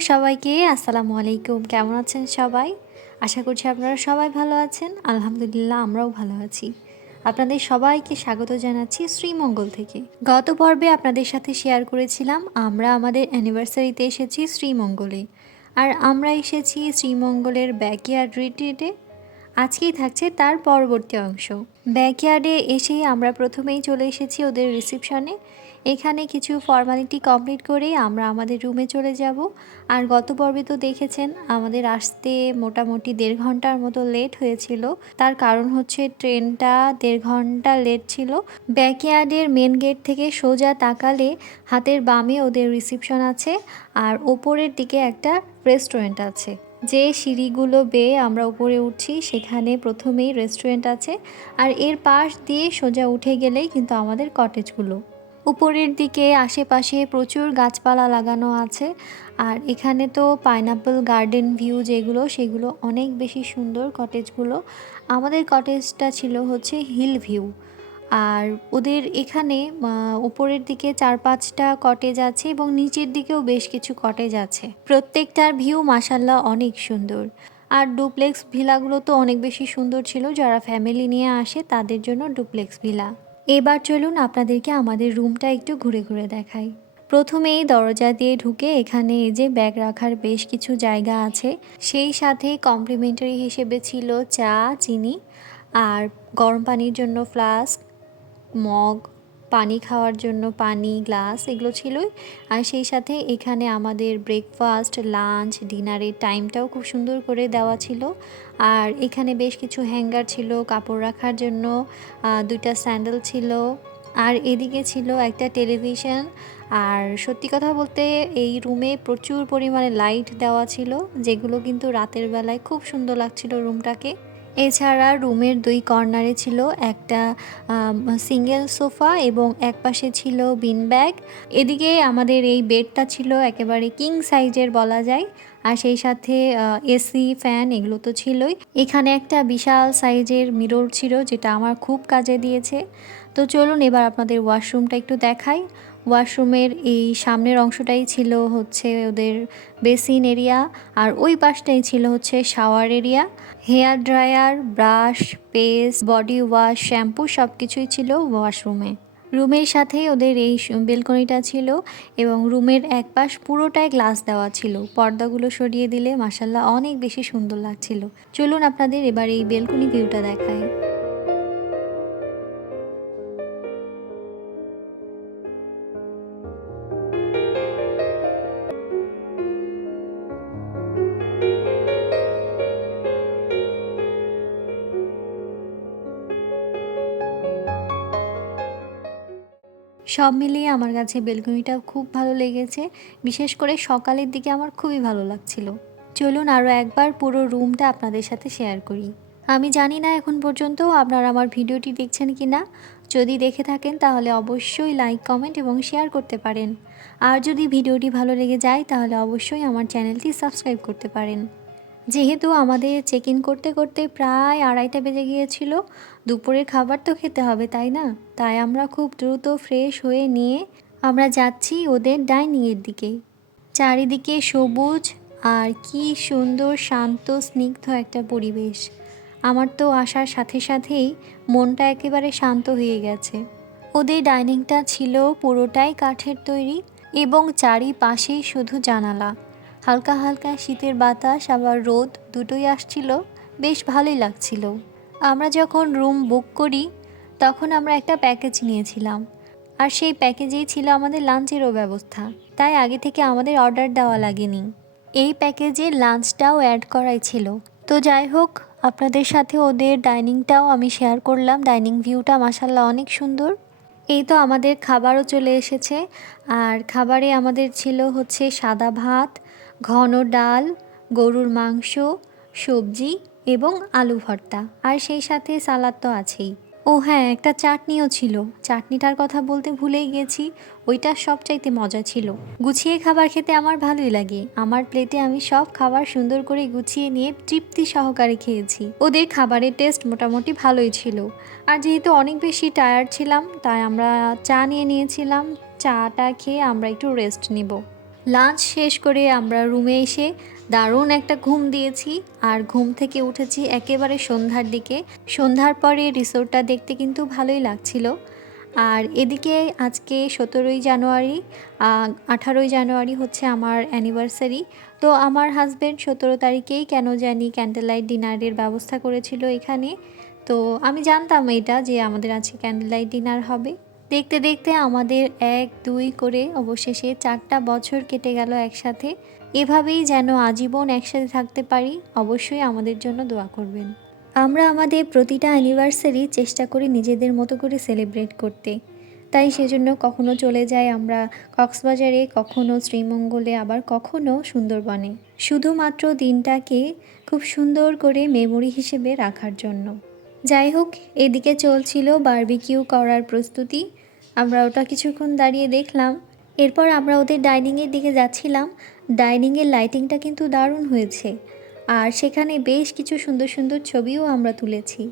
সবাইকে আসসালামু আলাইকুম। কেমন আছেন সবাই? আশা করছি আপনারা সবাই ভালো আছেন। আলহামদুলিল্লাহ আমরাও ভালো আছি। আপনাদের সবাইকে স্বাগত জানাচ্ছি শ্রীমঙ্গল থেকে। গত পর্বে আপনাদের সাথে শেয়ার করেছিলাম, আমরা আমাদের অ্যানিভার্সারিতে এসেছি শ্রীমঙ্গলে। আর আমরা এসেছি শ্রীমঙ্গলের ব্যাকইয়ার্ড রিট্রিটে আজকেই থাকছে তার পরবর্তী অংশ। ব্যাকইয়ার্ডে এসেই আমরা প্রথমেই চলে এসেছি ওদের রিসেপশনে এখানে কিছু ফর্মালিটি কমপ্লিট করে আমরা আমাদের রুমে চলে যাব। আর গত পর্বে তো দেখেছেন, আমাদের আসতে মোটামুটি দেড় ঘণ্টার মতো লেট হয়েছিল। তার কারণ হচ্ছে ট্রেনটা দেড় ঘণ্টা লেট ছিল। ব্যাকইয়ার্ডের মেন গেট থেকে সোজা তাকালে হাতের বামে ওদের রিসিপশন আছে আর ওপরের দিকে একটা রেস্টুরেন্ট আছে। যে সিঁড়িগুলো বেয়ে আমরা উপরে উঠছি, সেখানে প্রথমেই রেস্টুরেন্ট আছে। আর এর পাশ দিয়ে সোজা উঠে গেলেই কিন্তু আমাদের কটেজগুলো উপরের দিকে আশেপাশে প্রচুর গাছপালা লাগানো আছে। আর এখানে তো পাইনাপেল গার্ডেন ভিউ যেগুলো, সেগুলো অনেক বেশি সুন্দর কটেজগুলো। আমাদের কটেজটা ছিল হচ্ছে হিল ভিউ। আর ওদের এখানে উপরের দিকে চার পাঁচটা কটেজ আছে এবং নিচের দিকেও বেশ কিছু কটেজ আছে। প্রত্যেকটার ভিউ মাসাল্লাহ অনেক সুন্দর। আর ডুপ্লেক্স ভিলাগুলো তো অনেক বেশি সুন্দর ছিল, যারা ফ্যামিলি নিয়ে আসে তাদের জন্য ডুপ্লেক্স ভিলা। এবার চলুন আপনাদেরকে আমাদের রুমটা একটু ঘুরে ঘুরে দেখাই। প্রথমেই দরজা দিয়ে ঢুকে এখানে এই যে ব্যাগ রাখার বেশ কিছু জায়গা আছে। সেই সাথে কমপ্লিমেন্টারি হিসেবে ছিল চা, চিনি আর গরম পানির জন্য ফ্লাস্ক মগ পানি খাওয়ার জন্য, পানি, গ্লাস এগুলো ছিলই। আর সেই সাথে এখানে আমাদের ব্রেকফাস্ট লাঞ্চ ডিনারের টাইমটাও খুব সুন্দর করে দেওয়া ছিল। আর এখানে বেশ কিছু হ্যাঙ্গার ছিল কাপড় রাখার জন্য দুইটা স্যান্ডেল ছিল। আর এদিকে ছিল একটা টেলিভিশন আর সত্যি কথা বলতে এই রুমে প্রচুর পরিমাণে লাইট দেওয়া ছিল, যেগুলো কিন্তু রাতের বেলায় খুব সুন্দর লাগছিল রুমটাকে এছাড়া রুমের দুই কর্নারে ছিল একটা সিঙ্গেল সোফা এবং এক পাশে ছিল বিন ব্যাগ। এদিকে আমাদের এই বেডটা ছিল একেবারে কিং সাইজের বলা যায়, আর সেই সাথে এসি, ফ্যান এগুলো তো ছিলই। এখানে একটা বিশাল সাইজের মিরর ছিল, যেটা আমার খুব কাজে দিয়েছে। তো চলুন এবার আপনাদের ওয়াশরুমটা একটু দেখাই। ওয়াশরুমের এই সামনের অংশটাই ছিল হচ্ছে ওদের বেসিন এরিয়া আর ওই পাশটাই ছিল হচ্ছে shower area. Hair dryer, brush, paste, body wash, shampoo সব কিছুই ছিল ওয়াশরুমে। রুমের সাথে ওদের এই বেলকনিটা ছিল এবং রুমের এক পাশ পুরোটাই গ্লাস দেওয়া ছিল। পর্দাগুলো সরিয়ে দিলে মাসাল্লাহ অনেক বেশি সুন্দর লাগছিল। চলুন আপনাদের এবার এই বেলকনি ভিউটা দেখায় সব মিলিয়ে আমার কাছে বেলকনিটা খুব ভালো লেগেছে। বিশেষ করে সকালের দিকে আমার খুবই ভালো লাগছিল। চলুন আরও একবার পুরো রুমটা আপনাদের সাথে শেয়ার করি। আমি জানি না এখন পর্যন্ত আপনারা আমার ভিডিওটি দেখছেন কি না যদি দেখে থাকেন তাহলে অবশ্যই লাইক, কমেন্ট এবং শেয়ার করতে পারেন। আর যদি ভিডিওটি ভালো লেগে যায় তাহলে অবশ্যই আমার চ্যানেলটি সাবস্ক্রাইব করতে পারেন। যেহেতু আমাদের চেক ইন করতে করতে প্রায় আড়াইটা বেজে গিয়েছিল, দুপুরের খাবার তো খেতে হবে, তাই না? তাই আমরা খুব দ্রুত ফ্রেশ হয়ে নিয়ে আমরা যাচ্ছি ওদের ডাইনিংয়ের দিকে। চারিদিকে সবুজ আর কি সুন্দর শান্ত, স্নিগ্ধ একটা পরিবেশ। আমার তো আসার সাথে সাথেই মনটা একেবারে শান্ত হয়ে গেছে। ওদের ডাইনিংটা ছিল পুরোটাই কাঠের তৈরি এবং চারিপাশেই শুধু জানালা। হালকা হালকা শীতের বাতাস আবার রোদ দুটোই আসছিল, বেশ ভালোই লাগছিল। আমরা যখন রুম বুক করি, তখন আমরা একটা প্যাকেজ নিয়েছিলাম। আর সেই প্যাকেজেই ছিল আমাদের লাঞ্চেরও ব্যবস্থা। তাই আগে থেকে আমাদের অর্ডার দেওয়া লাগেনি। এই প্যাকেজে লাঞ্চটাও অ্যাড করাই ছিল। তো যাই হোক, আপনাদের সাথে ওদের ডাইনিংটাও আমি শেয়ার করলাম। ডাইনিং ভিউটা মাসাল্লাহ অনেক সুন্দর। এই তো আমাদের খাবারও চলে এসেছে। আর খাবারে আমাদের ছিল হচ্ছে সাদা ভাত ঘন ডাল, গরুর মাংস, সবজি এবং আলু ভর্তা। আর সেই সাথে সালাদ তো আছেই। ও হ্যাঁ একটা চাটনিও ছিল। চাটনিটার কথা বলতে ভুলেই গেছি। ওইটা সবচাইতে মজা ছিল। গুছিয়ে খাবার খেতে আমার ভালোই লাগে। আমার প্লেটে আমি সব খাবার সুন্দর করে গুছিয়ে নিয়ে তৃপ্তি সহকারে খেয়েছি। ওদের খাবারের টেস্ট মোটামুটি ভালোই ছিল। আর যেহেতু অনেক বেশি টায়ার্ড ছিলাম, তাই আমরা চা নিয়ে নিয়েছিলাম। চাটা খেয়ে আমরা একটু রেস্ট নিব। লাঞ্চ শেষ করে আমরা রুমে এসে দারুণ একটা ঘুম দিয়েছি আর ঘুম থেকে উঠেছি একেবারে সন্ধ্যার দিকে। সন্ধ্যার পরে রিসোর্টটা দেখতে কিন্তু ভালোই লাগছিল। আর এদিকে আজকে সতেরোই জানুয়ারি আঠারোই জানুয়ারি হচ্ছে আমার অ্যানিভার্সারি তো আমার হাজব্যান্ড সতেরো তারিখেই কেন জানি ক্যান্ডেল লাইট ডিনারের ব্যবস্থা করেছিল এখানে। তো আমি জানতাম এটা যে আমাদের আজকে ক্যান্ডেল লাইট ডিনার হবে। দেখতে দেখতে আমাদের এক, দুই করে অবশেষে চারটা বছর কেটে গেল একসাথে। এভাবেই যেন আজীবন একসাথে থাকতে পারি, অবশ্যই আমাদের জন্য দোয়া করবেন। আমরা আমাদের প্রতিটা অ্যানিভার্সারি চেষ্টা করি নিজেদের মতো করে সেলিব্রেট করতে। তাই সেজন্য কখনো চলে যাই আমরা কক্সবাজারে, কখনো শ্রীমঙ্গলে, আবার কখনো সুন্দরবনে। শুধুমাত্র দিনটাকে খুব সুন্দর করে মেমোরি হিসেবে রাখার জন্য। যাই হোক এদিকে চলছিল বারবিকিউ করার প্রস্তুতি। আমরা ওটা কিছুক্ষণ দাঁড়িয়ে দেখলাম। এরপর আমরা ওদের ডাইনিংয়ের দিকে যাচ্ছিলাম। ডাইনিংয়ের লাইটিংটা কিন্তু দারুণ হয়েছে। আর সেখানে বেশ কিছু সুন্দর সুন্দর ছবিও আমরা তুলেছি।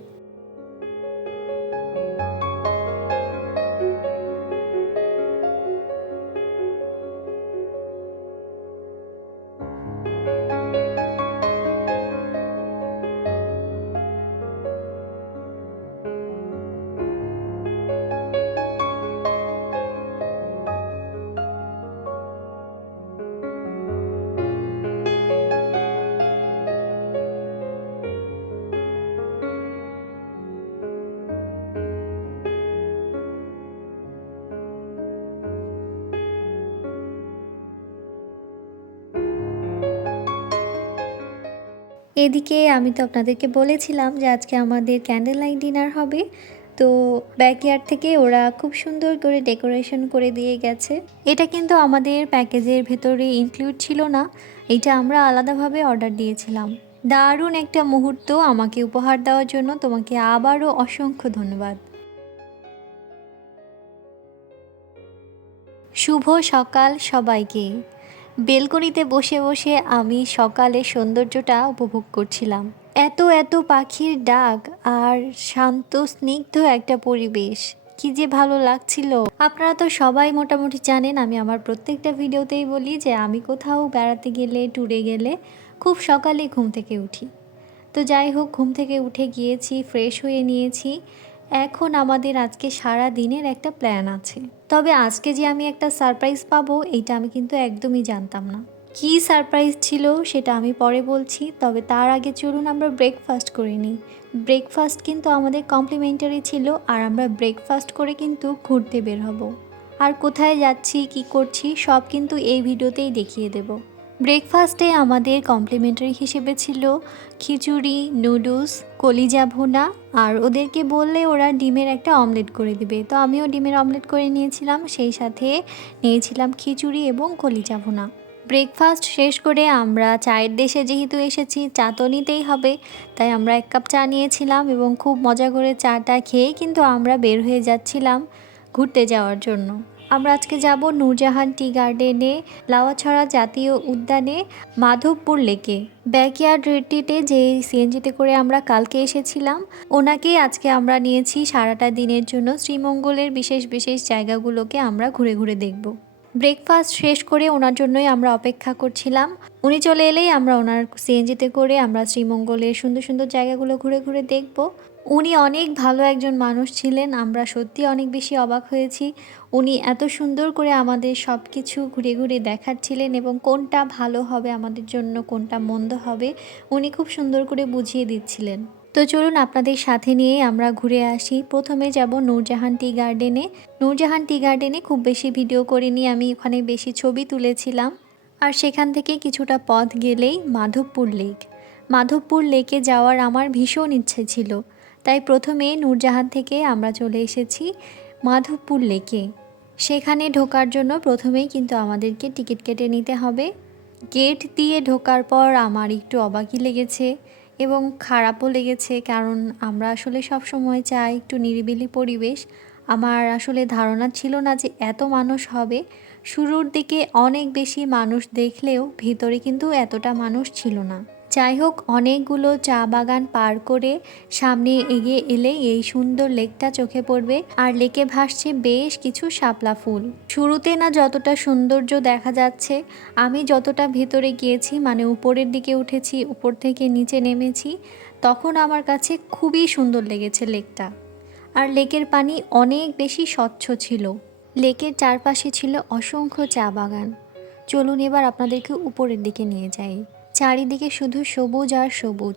এদিকে আমি তো আপনাদেরকে বলেছিলাম যে আজকে আমাদের ক্যান্ডেল লাইট ডিনার হবে। তো ব্যাকয়ার্ড থেকে ওরা খুব সুন্দর করে ডেকোরেশন করে দিয়ে গেছে। এটা কিন্তু আমাদের প্যাকেজের ভেতরে ইনক্লুড ছিল না। এটা আমরা আলাদাভাবে অর্ডার দিয়েছিলাম। দারুণ একটা মুহূর্ত আমাকে উপহার দেওয়ার জন্য। তোমাকে আবারও অসংখ্য ধন্যবাদ। শুভ সকাল সবাইকে। বেলকনিতে বসে বসে আমি সকালে সৌন্দর্যটা উপভোগ করছিলাম। এত এত পাখির ডাক আর শান্ত, স্নিগ্ধ একটা পরিবেশ। কি যে ভালো লাগছিল। আপনারা তো সবাই মোটামুটি জানেন, আমি আমার প্রত্যেকটা ভিডিওতেই বলি যে আমি কোথাও বেড়াতে গেলে ট্যুরে গেলে খুব সকালে ঘুম থেকে উঠি। তো যাই হোক, ঘুম থেকে উঠে গিয়েছি ফ্রেশ হয়ে নিয়েছি। এখন আমাদের আজকে সারা দিনের একটা প্ল্যান আছে। তবে আজকে যে আমি একটা সারপ্রাইজ পাবো, এইটা আমি কিন্তু একদমই জানতাম না। কি সারপ্রাইজ ছিল সেটা আমি পরে বলছি, তবে তার আগে চলুন আমরা ব্রেকফাস্ট করে নিই। ব্রেকফাস্ট কিন্তু আমাদের কমপ্লিমেন্টারি ছিল, আর আমরা ব্রেকফাস্ট করে কিন্তু ঘুরতে বের হব। আর কোথায় যাচ্ছি, কি করছি, সব কিন্তু এই ভিডিওতেই দেখিয়ে দেবো। ব্রেকফাস্টে আমাদের কমপ্লিমেন্টারি হিসেবে ছিল খিচুড়ি, নুডলস, কলিজা ভুনা, আর ওদেরকে বললে ওরা ডিমের একটা অমলেট করে দিবে। তো আমিও ডিমের অমলেট করে নিয়েছিলাম, সেই সাথে নিয়েছিলাম খিচুড়ি এবং কলিজা ভুনা। ব্রেকফাস্ট শেষ করে আমরা চায়ের দেশে যেহেতু এসেছি, চা তো নিতেই হবে। তাই আমরা এক কাপ চা নিয়েছিলাম এবং খুব মজা করে চাটা খেয়ে কিন্তু আমরা বের হয়ে যাচ্ছিলাম ঘুরতে যাওয়ার জন্য। আমরা আজকে যাব নূরজাহান টি গার্ডেনে, লাওয়াছড়া জাতীয় উদ্যানে, মাধবপুর লেকে। ব্যাকয়ার্ড রেডটিতে যে সিএনজিতে করে আমরা কালকে এসেছিলাম ওনাকেই আজকে আমরা নিয়েছি সারাটা দিনের জন্য শ্রীমঙ্গলের বিশেষ বিশেষ জায়গাগুলোকে আমরা ঘুরে ঘুরে দেখব। ব্রেকফাস্ট শেষ করে ওনার জন্যই আমরা অপেক্ষা করছিলাম। উনি চলে এলেই আমরা ওনার সিএনজিতে করে আমরা শ্রীমঙ্গলের সুন্দর সুন্দর জায়গাগুলো ঘুরে ঘুরে দেখব। উনি অনেক ভালো একজন মানুষ ছিলেন, আমরা সত্যি অনেক বেশি অবাক হয়েছি। উনি এত সুন্দর করে আমাদের সব কিছু ঘুরে ঘুরে দেখাচ্ছিলেন এবং কোনটা ভালো হবে আমাদের জন্য, কোনটা মন্দ হবে, উনি খুব সুন্দর করে বুঝিয়ে দিচ্ছিলেন। তো চলুন আপনাদের সাথে নিয়ে আমরা ঘুরে আসি। প্রথমে যাব নূরজাহান টি গার্ডেনে। নূরজাহান টি গার্ডেনে খুব বেশি ভিডিও করিনি, আমি ওখানে বেশি ছবি তুলেছিলাম। আর সেখান থেকে কিছুটা পথ গেলেই মাধবপুর লেক। মাধবপুর লেকে যাওয়ার আমার ভীষণ ইচ্ছে ছিল। তাই প্রথমে নূরজাহান থেকে আমরা চলে এসেছি মাধবপুর লেকে। সেখানে ঢোকার জন্য প্রথমেই কিন্তু আমাদেরকে টিকিট কেটে নিতে হবে। গেট দিয়ে ঢোকার পর আমার একটু অবাকই লেগেছে এবং খারাপও লেগেছে কারণ আমরা আসলে সব সময় চাই একটু নিরিবিলি পরিবেশ। আমার আসলে ধারণা ছিল না যে এত মানুষ হবে। শুরুর দিকে অনেক বেশি মানুষ দেখলেও ভিতরে কিন্তু এতটা মানুষ ছিল না। যাই হোক অনেকগুলো চা বাগান পার করে সামনে এগিয়ে এলেই এই সুন্দর লেকটা চোখে পড়বে আর লেকে ভাসছে বেশ কিছু শাপলা ফুল। শুরুতে না যতটা সৌন্দর্য দেখা যাচ্ছে, আমি যতটা ভেতরে গিয়েছি মানে উপরের দিকে উঠেছি, উপর থেকে নিচে নেমেছি, তখন আমার কাছে খুবই সুন্দর লেগেছে লেকটা। আর লেকের পানি অনেক বেশি স্বচ্ছ ছিল। লেকের চারপাশে ছিল অসংখ্য চা বাগান। চলুন এবার আপনাদেরকে উপরের দিকে নিয়ে যাই। চারিদিকে শুধু সবুজ আর সবুজ।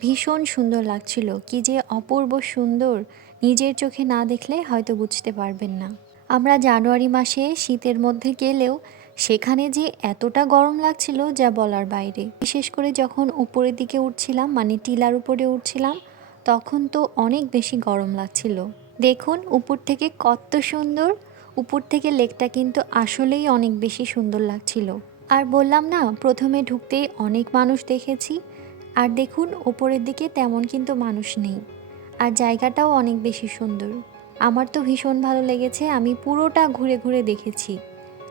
ভীষণ সুন্দর লাগছিল, কি যে অপূর্ব সুন্দর। নিজের চোখে না দেখলে হয়তো বুঝতে পারবেন না। আমরা জানুয়ারি মাসে শীতের মধ্যে গেলেও সেখানে যে এতটা গরম লাগছিল যা বলার বাইরে। বিশেষ করে যখন উপরের দিকে উঠছিলাম মানে টিলার উপরে উঠছিলাম, তখন তো অনেক বেশি গরম লাগছিল। দেখুন, উপর থেকে কত সুন্দর। উপর থেকে লেকটা কিন্তু আসলেই অনেক বেশি সুন্দর লাগছিল। আর বললাম না, প্রথমে ঢুকতেই অনেক মানুষ দেখেছি। আর দেখুন, ওপরের দিকে তেমন কিন্তু মানুষ নেই। আর জায়গাটাও অনেক বেশি সুন্দর। আমার তো ভীষণ ভালো লেগেছে, আমি পুরোটা ঘুরে ঘুরে দেখেছি।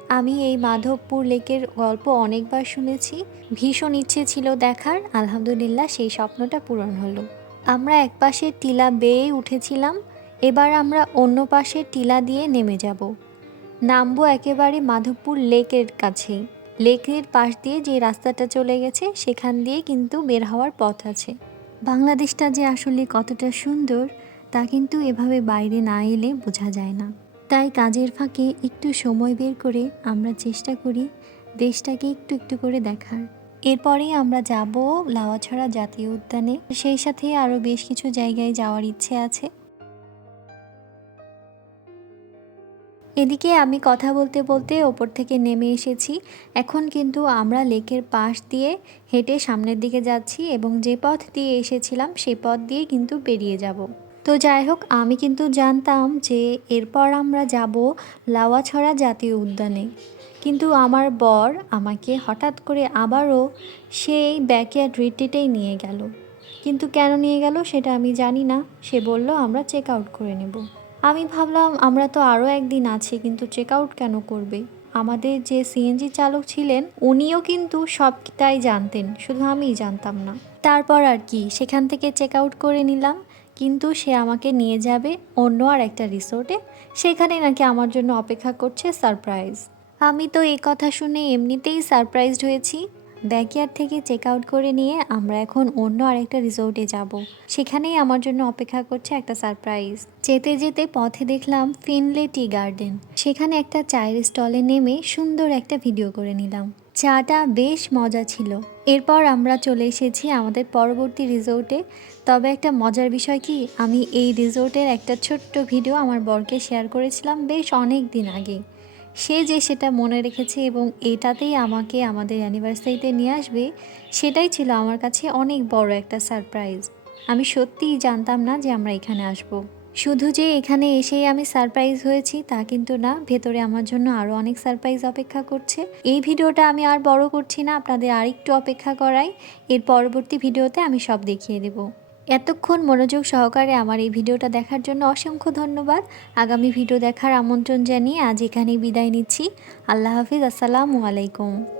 আমি এই মাধবপুর লেকের গল্প অনেকবার শুনেছি। ভীষণ ইচ্ছে ছিল দেখার, আলহামদুলিল্লাহ সেই স্বপ্নটা পূরণ হলো। আমরা এক পাশে টিলা বেয়ে উঠেছিলাম, এবার আমরা অন্য পাশে টিলা দিয়ে নেমে যাব। নামবো একেবারে মাধবপুর লেকের কাছেই। লেকের পাশ দিয়ে যে রাস্তাটা চলে গেছে, সেখান দিয়ে কিন্তু বের হওয়ার পথ আছে। বাংলাদেশটা যে আসলে কতটা সুন্দর, তা কিন্তু এভাবে বাইরে না এলে বোঝা যায় না। তাই কাজের ফাঁকে একটু সময় বের করে আমরা চেষ্টা করি দেশটাকে একটু একটু করে দেখার। এরপরেই আমরা যাব লাওয়াছড়া জাতীয় উদ্যানে। সেই সাথে আরও বেশ কিছু জায়গায় যাওয়ার ইচ্ছে আছে। এদিকে আমি কথা বলতে বলতে ওপর থেকে নেমে এসেছি। এখন কিন্তু আমরা লেকের পাশ দিয়ে হেঁটে সামনের দিকে যাচ্ছি এবং যে পথ দিয়ে এসেছিলাম সে পথ দিয়ে কিন্তু বেরিয়ে যাব। তো যাই হোক, আমি কিন্তু জানতাম যে এরপর আমরা যাব লাওয়াছড়া জাতীয় উদ্যানে। কিন্তু আমার বর আমাকে হঠাৎ করে আবারও সেই ব্যাকয়ার্ড রিট্রিটেই নিয়ে গেল। কিন্তু কেন নিয়ে গেল সেটা আমি জানি না। সে বলল, আমরা চেক আউট করে নেব। আমি ভাবলাম, আমরা তো আরও একদিন আছি, কিন্তু চেক আউট কেন করবে? আমাদের যে সিএনজি চালক ছিলেন, উনিও কিন্তু সবটাই জানতেন, শুধু আমিই জানতাম না। তারপর আর কি, সেখান থেকে চেক আউট করে নিলাম, কিন্তু সে আমাকে নিয়ে যাবে অন্য আর একটা রিসোর্টে সেখানে নাকি আমার জন্য অপেক্ষা করছে সারপ্রাইজ আমি তো এই কথা শুনে এমনিতেই সারপ্রাইজড হয়েছি। ব্যাকয়ার্ড থেকে চেক আউট করে নিয়ে আমরা এখন অন্য আরেকটা রিসোর্টে যাব। সেখানেই আমার জন্য অপেক্ষা করছে একটা সারপ্রাইজ। যেতে যেতে পথে দেখলাম ফিনলে টি গার্ডেন। সেখানে একটা চায়ের স্টলে নেমে সুন্দর একটা ভিডিও করে নিলাম। চাটা বেশ মজা ছিল। এরপর আমরা চলে এসেছি আমাদের পরবর্তী রিসোর্টে। তবে একটা মজার বিষয় কি? আমি এই রিসোর্টের একটা ছোট্ট ভিডিও আমার বরকে শেয়ার করেছিলাম বেশ অনেক দিন আগে। সে যে সেটা মনে রেখেছে এবং এটাতেই আমাকে আমাদের অ্যানিভার্সারিতে নিয়ে আসবে, সেটাই ছিল আমার কাছে অনেক বড় একটা সারপ্রাইজ আমি সত্যিই জানতাম না যে আমরা এখানে আসব। শুধু যে এখানে এসেই আমি সারপ্রাইজ হয়েছি তা কিন্তু না, ভেতরে আমার জন্য আরও অনেক সারপ্রাইজ অপেক্ষা করছে। এই ভিডিওটা আমি আর বড় করছি না, আপনাদের আরেকটু অপেক্ষা করাই। এর পরবর্তী ভিডিওতে আমি সব দেখিয়ে দেবো। এতক্ষণ মনোযোগ সহকারে আমার এই ভিডিওটা দেখার জন্য অসংখ্য ধন্যবাদ। আগামী ভিডিও দেখার আমন্ত্রণ জানিয়ে আজ এখানেই বিদায় নিচ্ছি। আল্লাহ হাফিজ, আসসালামু আলাইকুম।